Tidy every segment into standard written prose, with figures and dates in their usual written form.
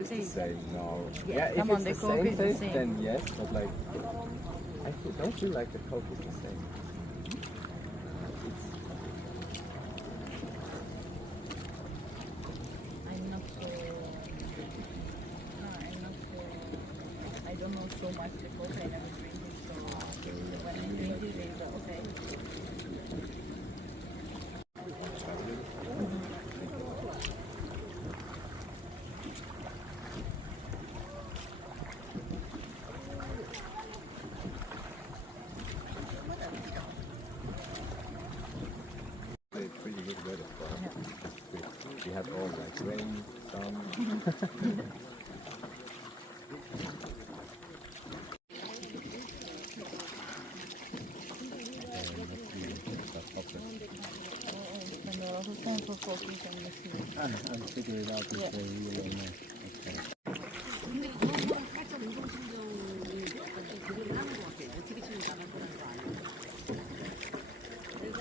It's the same, no. Yeah, Yeah, if come on, it's the the Coke same is the taste, same. then yes, but like, don't feel like the Coke is the same. It's, I'm not so. No, I'm not so. I don't know so much the Coke. I never drink it, so when I drink it, it's okay. it's pretty good weather for us. We had all like rain, sun. Spend a lot of time for focus on the food. I'll figure it out before we will know. Okay. 근데 그런 거랑 살짝 운동신경이 약간 좀 그거를 하는 것 같아요. 어떻게 치면 나갈 거라는 거 알고. 내가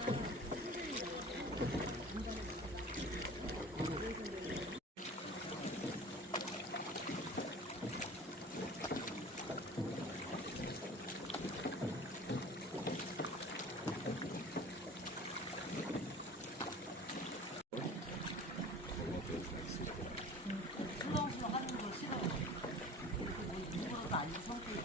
슬렁슬렁 하는 거 싫어요. 그리고 뭐 누구라도 앉은 성격이